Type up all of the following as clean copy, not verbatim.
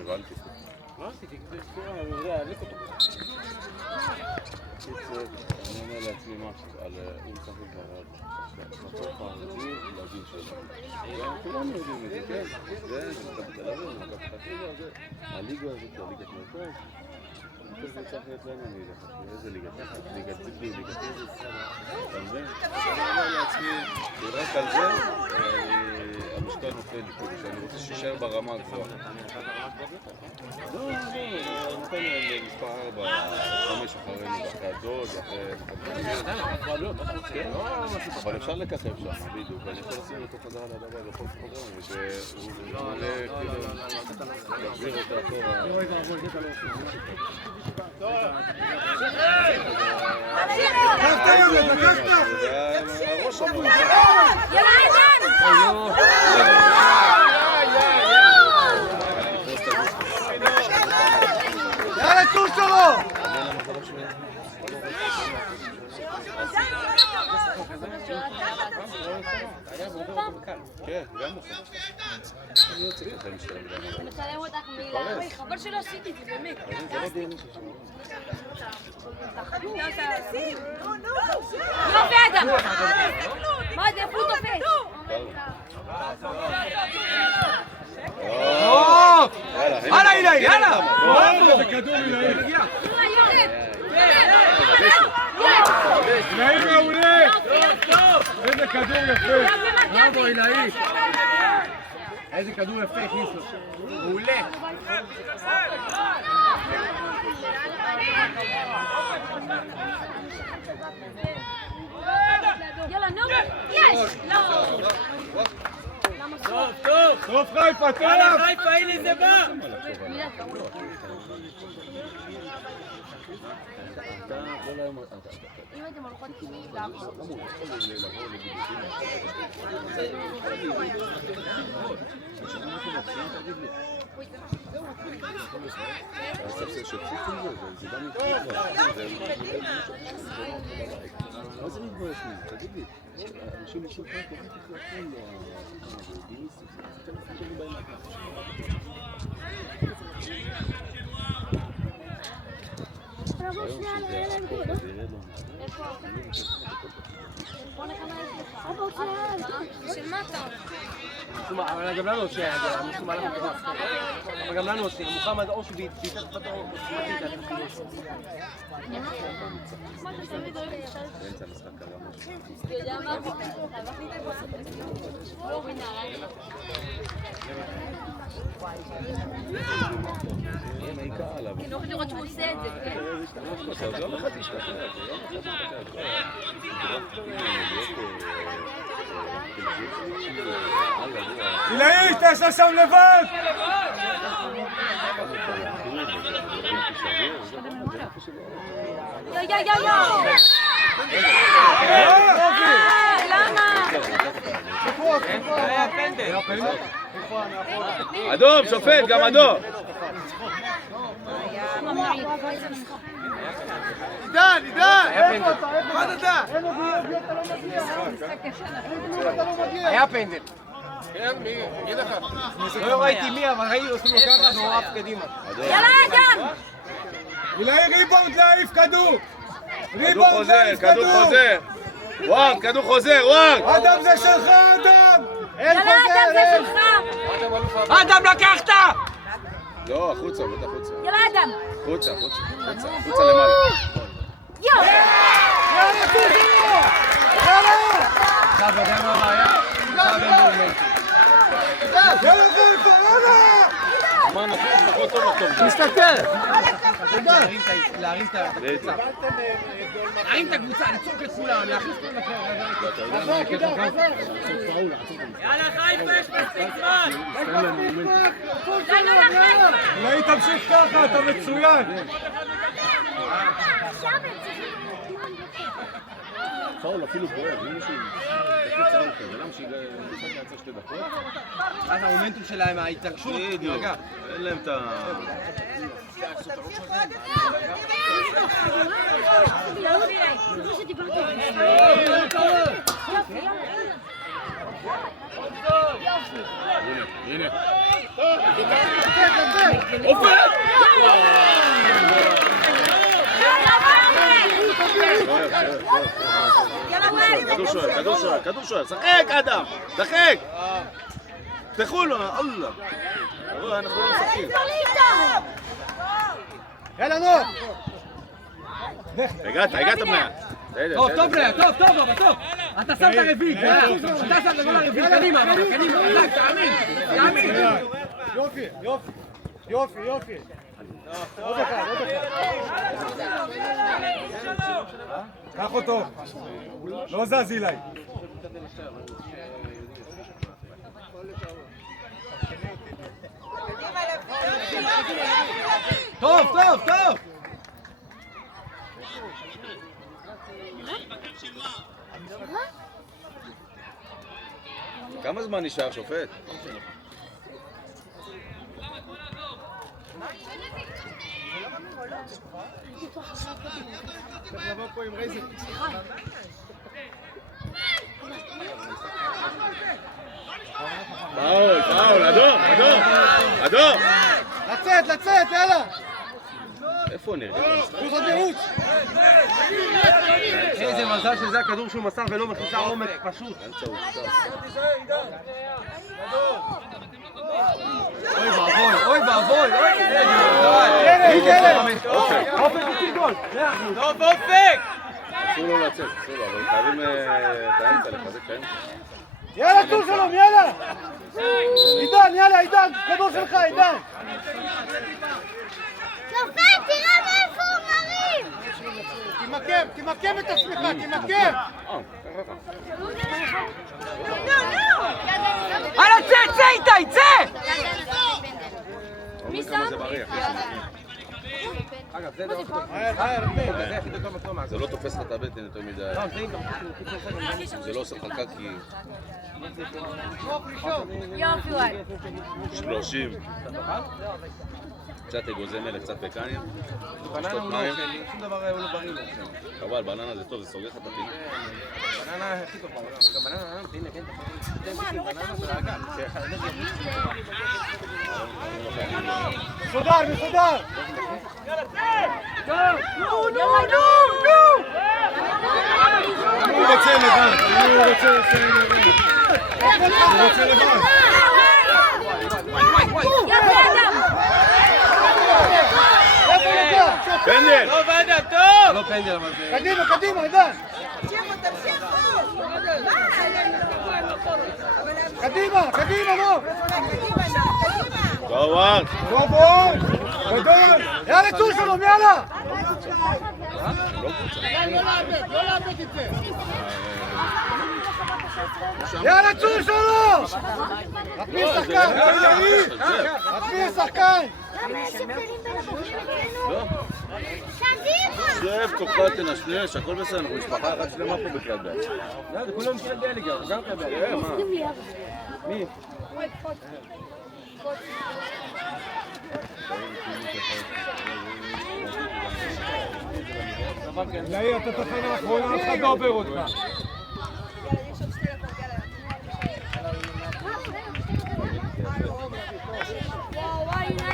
הבנתי. מה עשיתי? אני יודע, להדליק אותו. אני אומר לעצמי משהו על אם צריך בצופה הרגיל להגיד שלו. כולנו יודעים את זה, כן? זה מכבי תל אביב, מכבי חיפה, זה הליגה הזאת, הליגת מרכז. זה צריך להיות לנו ליגה. איזה ליגה? ליגת ציפי, ליגת איזה. אתה מבין? אני אומר לעצמי, רק על זה, המשקל נופל לי, כאילו שאני רוצה שישאר ברמה הגבוהה. לא, נותן מספר 4, 5 אחרינו, אחרי הדוד, אבל אפשר לקחב שם, בדיוק, ואני יכול לשים אותו חזרה לדבר בכל פרוגרמי, והוא עולה כאילו, להחזיר אותה אחורה. לקחת ילד, לקחת! הראש אמור. יאללה עדן! יאללה צור שלו! כן, גם מוכן. אני לא צריך להשתלם גם. מצלם אותך מילה. חבל שלא עשיתי את זה, באמת. יופי אדם! מה זה? איפה הוא תופס? הלאה אילי, יאללה! זה כדור מלהיב. מלהיב מעולה! איזה כדור יפה! בראבו אילאי! איזה כדור יפה הכניס לו! מעולה! יאללה נו! יש! לא! טוב חיפה, טוב! חיפה, הנה זה בא! אם הייתם הולכות לעבור. מה זה מתבייש לי? תגיד לי, אנשים עושים לך כל כך לכם של מה אתה? אבל גם לנו עושה, אבל גם לנו עושה, מוחמד או שבעיטת פתאום או באמצע המשחק קרה משהו. אתה יודע מה? לא מבינה, אין העיקר עליו. אני לא יכולה לראות שהוא עושה את זה, כן? יום אחד תשכח אילאי, תעשה שם לבד! יא יא יא יא! למה? אדום, שופט, גם אדום. עידן, עידן! מה אתה? היה פנדל. לא ראיתי מי, אבל ראיתי עושים לו ככה והוא עף קדימה. יאללה אדם! אילאי ריבאונד להעיף כדור! כדור חוזר, כדור חוזר. ווארד, כדור חוזר, ווארד! אדם זה שלך, אדם! יאללה אדם זה שלך! אדם לקחת! לא, החוצה, בטח החוצה. יאללה אדם! חוצה, חוצה למעלה. יואו! יאללה צור! יאללה! אתה יודע מה הבעיה? יאללה חיפה, יאללה! מה נכון, פחות טוב לחתום. מסתכל! להרים את הקבוצה. להרים את הקבוצה, לצוק את כולם, להכניס את כולם. יאללה חיפה, יש מספיק זמן! אילאי תמשיך ככה, אתה מצוין! פאול אפילו בוער, אם מישהו דקות צריך לכם, ולמה שהיא יצא 2 דקות? אז המומנטום שלהם, ההתרגשות, בדיוק, אין להם את ה... הנה. עופר! כדור שוער, שחק אדם, שחק! תפתחו לו, אללה. אנחנו לא משחקים. יאללה נו! הגעת מעט. טוב לאה, טוב, אבל טוב. אתה שם את הרביעית, אתה שם את הגול הרביעית, קדימה, חזק, תאמין. יופי. עוד אחד. קח אותו. לא זז אילי. טוב. כמה זמן נשאר שופט? פאול, אדום! לצאת, יאללה! איפה נראה? מירוץ! איזה מזל שזה הכדור שהוא מסר ולא מכניסה עומק פשוט. אוי ואבוי! אופק יוציא גול! טוב, אופק! אסור לו לצאת, אבל חייבים את האמצע, לחזק את האמצע. יאללה טור שלום, יאללה! עידן, כדור שלך, עידן! שופט, תראה מאיפה הוא מרים! תמקם את עצמך, תמקם! הלאה, צא איתי, צא! מי שם? זה לא תופס לך את הבטן יותר מדי. זה לא עושה לך קקי. יופי וואי. 30. קצת אגוזי מלך, קצת פקניה. בננה הוא לא שלי, שום דבר הוא לא בריא לו. אבל בננה זה טוב, זה סוגר לך את הפינה. בננה הכי טוב בעולם. גם בננה, הנה, בננה זה רגל. מסודר! נו! הוא רוצה לבד. פנדל! טוב, אדם, טוב! לא פנדל, אבל זה... קדימה, עידן! קדימה, נו! טוב, וואט! גדול! יאללה, צור שלום, יאללה! לא לאבד את זה! יאללה, צור שלום! תכניס שחקן! שב, כוחה תנשנש, הכל בסדר, אנחנו משפחה אחת שלמה פה בכלל בעד. לא, זה כולם משל ביאלי גם כאן ביאלי. מי? יאיר, אתה תחנה האחרונה, אף אחד לא עובר אותך.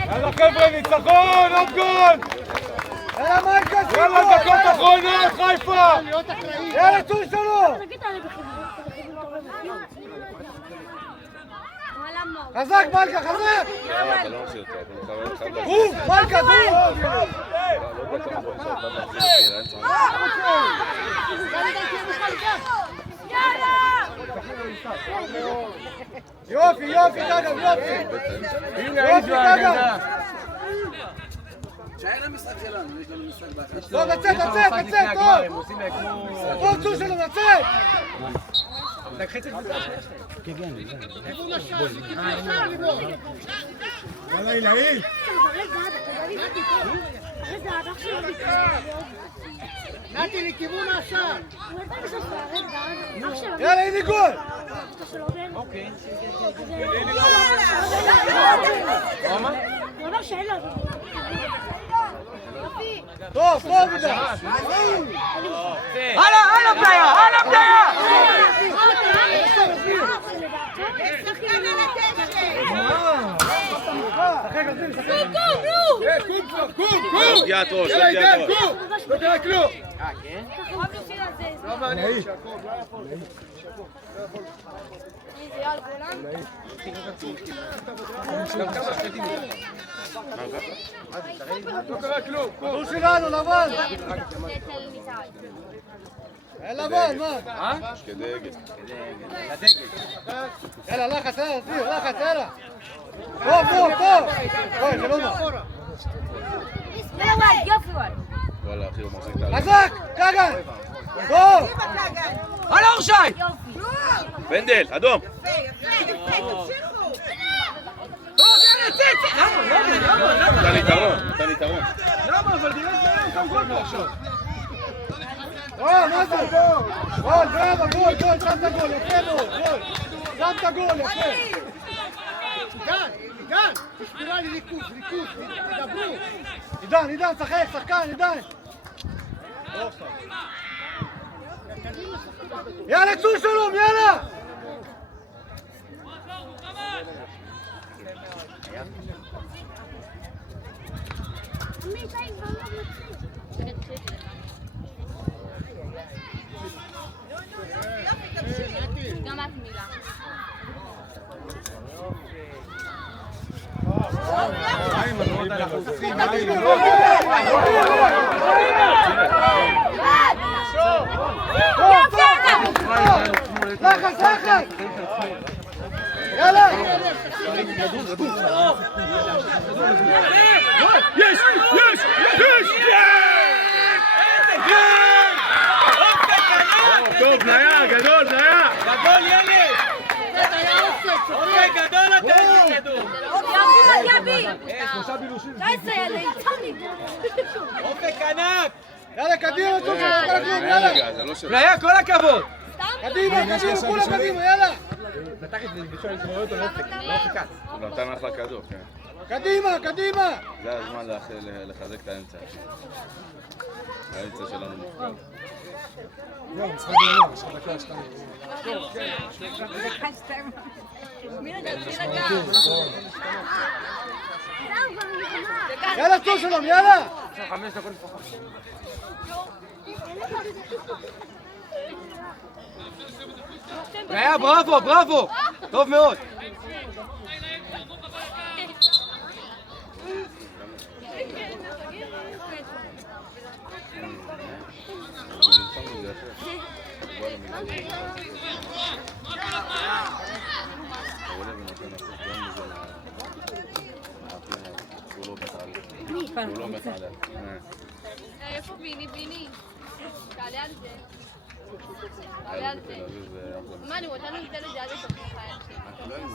יאללה חבר'ה, ניצחון, עוד גול! יאללה מייקה, יאללה דקות אחרונות, חיפה! יאללה צור שלום! חזק מלכה, חזק! אתה לא עושה אותו, מלכה, יופי, דגם, יופי! יופי, דגם! שער המשחק שלנו, יש לנו משחק באחד. טוב, לצאת, טוב! טוב, צור שלנו, לצאת! יאללה, אילאי! נתי לכיוון השער! יאללה, הנה גול! אוקיי. טוב, עידן! הלאה, פליה! שחקן קום כבר, קום! פגיעת ראש, יאללה, עידן, פגיעת ראש. קום! לא קרה כלום! אוהב לשיר על זה. לא מעניין. זה יאללה גולן? לא קרה כלום. כדור שלנו, לבן! אין לבן, מה? כדגל. יאללה, לחץ, יאללה, לחץ, יאללה! טוב! בואי, זה לא מה. יופי וואי. וואלה, אחי, הוא מחזיק את הלב. חזק! קגן! טוב! הלאה אורשי! יופי. פנדל, אדום. נתן יתרון. למה? אבל תראה את זה, גול פה עכשיו. מה זה? גול, בראבו, גול, שם את הגול, יפה מאוד, גול. שם את הגול, יפה. עידן, תשמרה לי ריכוז, דברו. עידן, שחק, שחקן, עידן. יאללה, צור שלום, יאללה! גם את מילה. לחץ! יאללה! יש! טוב, נהיה, גדול, נהיה! גדול ילד! אוקיי, גדול אתה איזה כדור! יבי! 19 ילד! אופק ענק! יאללה, קדימה, צור שלום, יאללה! זה לא שלו. פליה, כל הכבוד! קדימה, כולם קדימה, יאללה! הוא נתן אחלה כדור, כן. קדימה! זה הזמן לחזק את האמצע. האמצע שלנו מופקד. יאללה, צור שלום, יאללה! פליה, בראבו! טוב מאוד! הוא לא מת עליה. איפה ביני? תעלה על זה. מה, אני רוצה לנצל את זה עד הסוף.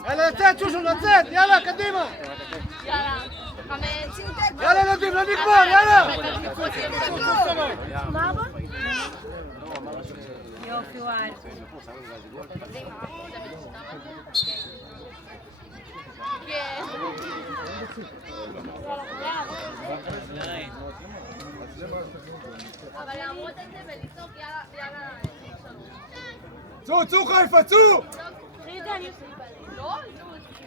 יאללה, לצאת, צור שלום, לצאת! יאללה, קדימה! יאללה. 5. יאללה, ילדים, לא נגמר, יאללה! יופי וואי. אבל לעמוד את זה ולצעוק יאללה. צור חיפה, צור!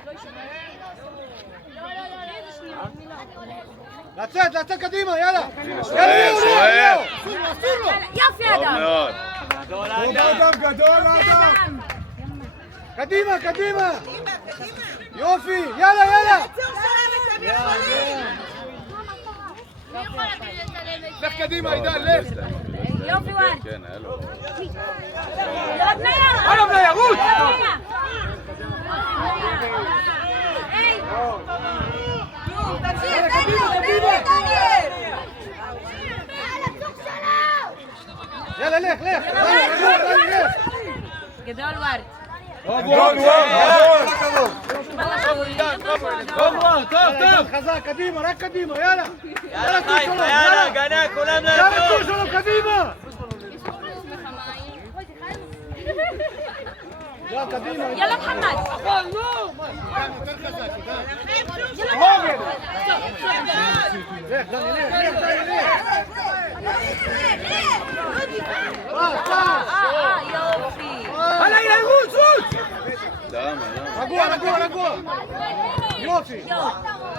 לא ישמע. לצאת, קדימה, יאללה! שוער! יופי טוב אדם. מאוד. גדול אדם! קדימה! יופי, יאללה! מי יכול להביא לצלם את זה? לך קדימה, עידן, לך! יופי וואן. כן, היה לו. יאללה בניה! הלאה בניה, רוץ! היי! יאללה, לך! גדול ווארד. טוב! חזק, קדימה, רק קדימה, יאללה! יאללה חיפה, יאללה, הגנה, כולם יאללה, צור לעצור! שלום, קדימה! יאללה, קדימה! יאללה מחמד. לך, דני, יופי. הלאה, רוץ! רגוע! יופי!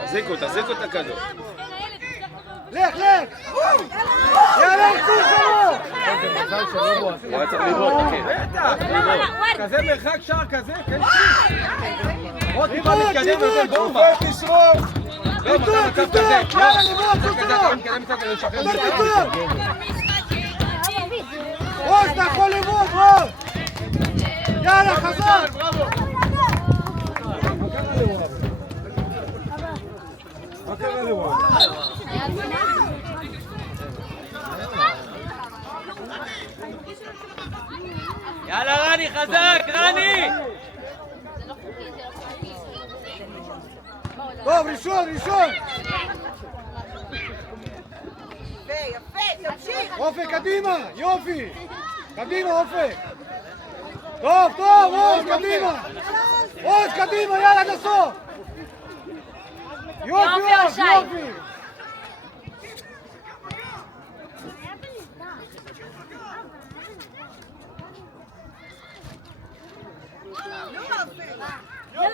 תחזיקו את הכדור. לך, לך! יאללה, יצאו שלו! איזה מזל שלא בועט. הוא היה צריך לבעוט, כן. כזה מרחק שער כזה, כן. עוד טיפה מתקדם ונותן בומבה. לא, מצב כזה. יאללה, לבעוט, צאו שלו! מתקדם קצת ולשחרר אתה משחק. ביטור! רוז, אתה יכול לבעוט, רוז! יאללה, חזק! מה קרה לוואן? יאללה רני, חזק, רני! טוב, ראשון! יפה, תמשיך. אופק, קדימה! יופי! קדימה, אופק! טוב, רוז, קדימה! רוז, קדימה, יאללה, עד הסוף! יופי!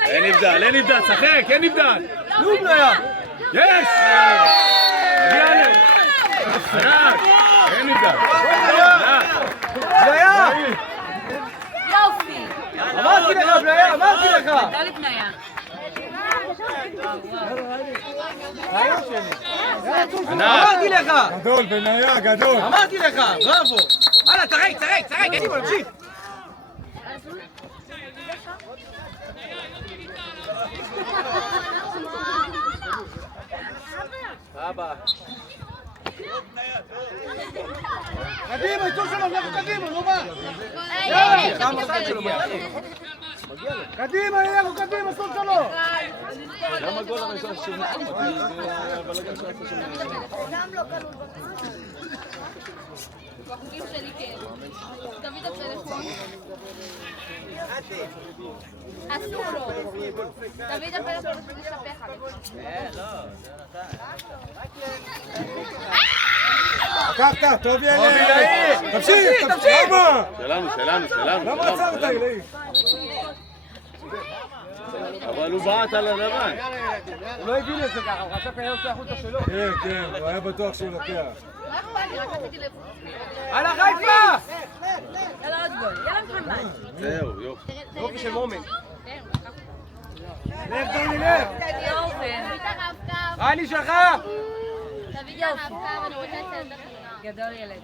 אין נבדל, שחק, אין נבדל. נו בניה! יש! מגיע להם. חזק, אין נבדל. בניה! יופי! אמרתי לך בניה, אמרתי לך! תודה לפניה. אמרתי לך! גדול, בניה, גדול! אמרתי לך! בראבו! הלאה, תשחק! קדימה, נמשיך! אבא. קדימה, יצאו שלו, אנחנו קדימה, נו מה? קדימה, אנחנו קדימה, יצאו שלו! גם הגול הראשון שמתחיל, זה הבלגן שעשה שם. בחוגים שלי כן. תביא את הטלפון. אסור לו. תביא את הטלפון ותשפך. לקחת, טוב ילד! תמשיך! למה? שלנו. למה עצרת, ילד? אבל הוא בעט על הלבן. הוא לא הבין את זה ככה, הוא חשב כנראה יוצא החוצה שלו. כן, הוא היה בטוח שהוא לוקח. לא אכפת לי, רק רציתי לבוא. הלאה חיפה! יאללה עוד גול. יאללה מחמד. זהו, יופי. יופי של מומנט. לך, דני, לך! רני שלך! תביא את הרב אני רוצה לצלם גדול ילד.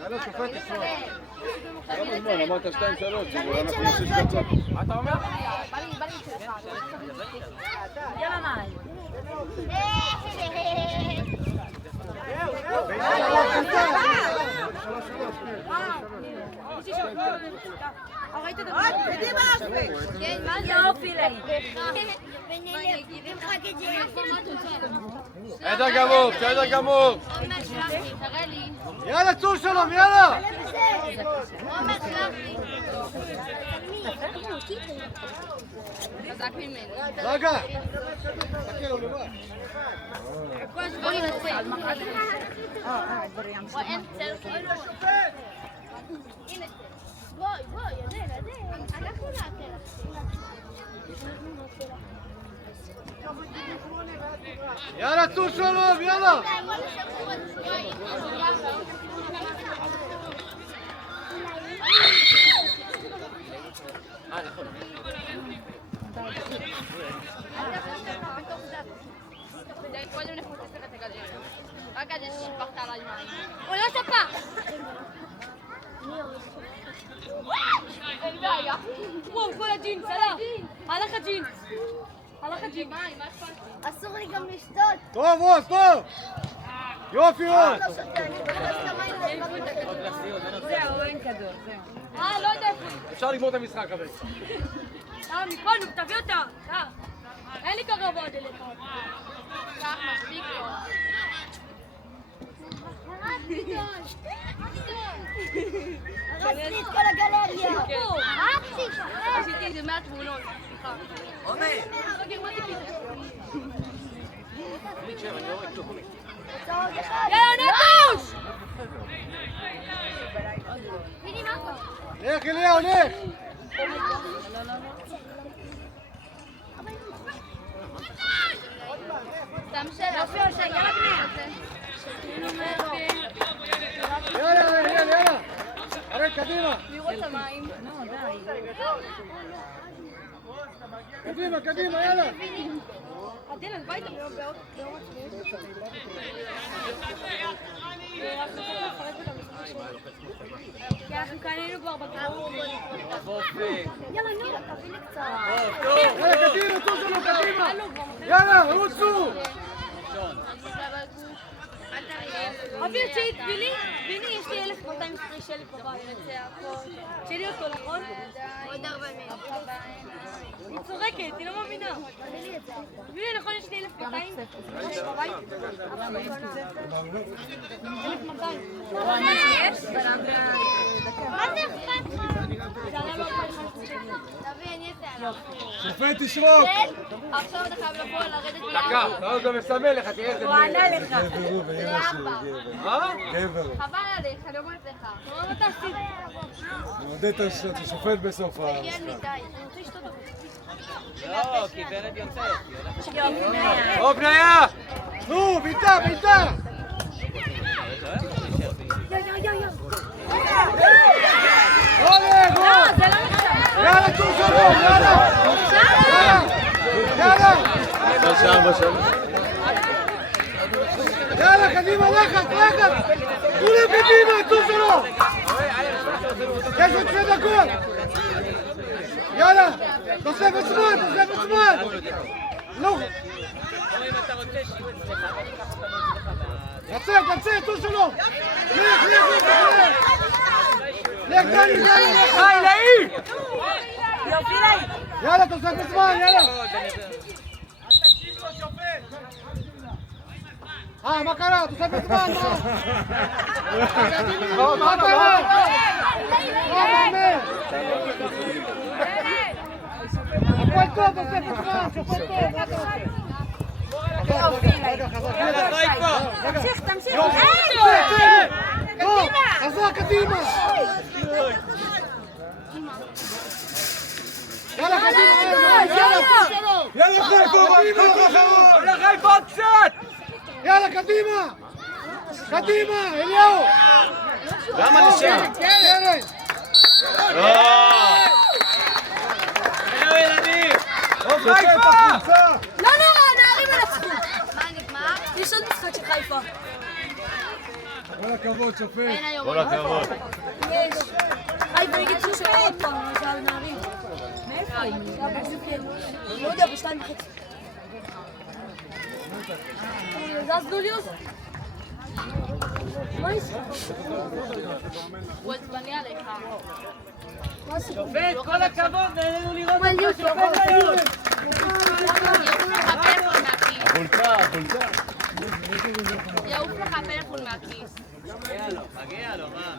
יאללה, שופט ישראל. כמה זמן? אמרת 2-3, אנחנו 6 דקות. מה אתה אומר? בא לי שלך. יאללה מאי. יופי לי. בסדר גמור. יאללה, צור שלום, יאללה! חזק ממנו. רגע! תקל לו לבד. בוא ננצח. אין צל. בואי, אנחנו נעקר. יאללה, צור שלום, יאללה! רק עד ששפכת עליי מים. הוא לא שפך! אין בעיה. וואו, כל הג'ינס, הלך הג'ינס. אסור לי גם לשתות. טוב, רוז, טוב! יופי, רוז! זהו, אין כדור, זהו. לא יודע איפה. אפשר לגמור את המשחק אבל. מכל, תביא אותה. אין לי כרוב עוד אליך. כך, מספיק לו. הרסתי את כל הגלריה. עשיתי איזה 100 תמונות. יאללה, נטוש! לך, אליהו, לך! קדימה, קדימה, יאללה. עדין, אז ביתה ביום עצמאות. כי אנחנו קנינו כבר בגרור. יאללה, נו, תביא לי קצת. יאללה, קדימה, תוצו לו, קדימה. יאללה, רוצו. אביר, תביני, יש לי 1,200 הפרש שלי בבית. שלי אותו, נכון? עוד 40. היא צורקת, היא לא מאמינה. תביני, נכון, יש לי 1,200 הפרש בבית? 1,200. מה זה אכפת לך? זה עלה לו 2,500 שקל. תביא, אני אעשה. שופט תשרוק. עכשיו אתה חייב לבוא לרדת דקה, לא, זה מסמל לך, תראה איזה... הוא ענה לך. גבר. חבל עליך, אני אומרת לך. מה אתה עשית? נודד את השופט בסוף תגיע מדי. אני רוצה לשתות אותו. לא, כי ורד יוצאת. או בניה! נו, ביתה, ביתה. עולה, גול. זה לא נחשב. יאללה, תוצו לו, יאללה. יאללה. יאללה, קדימה, לחץ, לחץ. כולם קדימה, תוצו לו. יש עוד 2 דקות. יאללה, תוספת זמן, תוספת זמן. נו. לצאת, תוצו לו. לך, דני, לך. יאללה, תוספת זמן, יאללה. מה קרה? תוספת זמן, מה קרה? הכל טוב, תוספת זמן, שופט טוב, מה אתה עושה? תמשיך. טוב, חזרה קדימה. יאללה, קדימה, יאללה, חיפה עוד קצת! יאללה, קדימה! קדימה, אליהו! למה לשם? קרן! חיפה! לא נורא, נערים על הזכות. מה נגמר? יש עוד משחק של חיפה. כל הכבוד, שופט. כל הכבוד. יש. חיפה נגיד שהוא עוד פעם, זה על נערים. מאיפה? לא יודע, ב2:30. זז דוליוס? מה יש? הוא עצבני עליך. שופט, כל הכבוד, נהנינו לראות אותך, שופט היום. יעוף לך פלאפון מהכיס. מגיע לו, מה?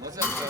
מה זה עכשיו?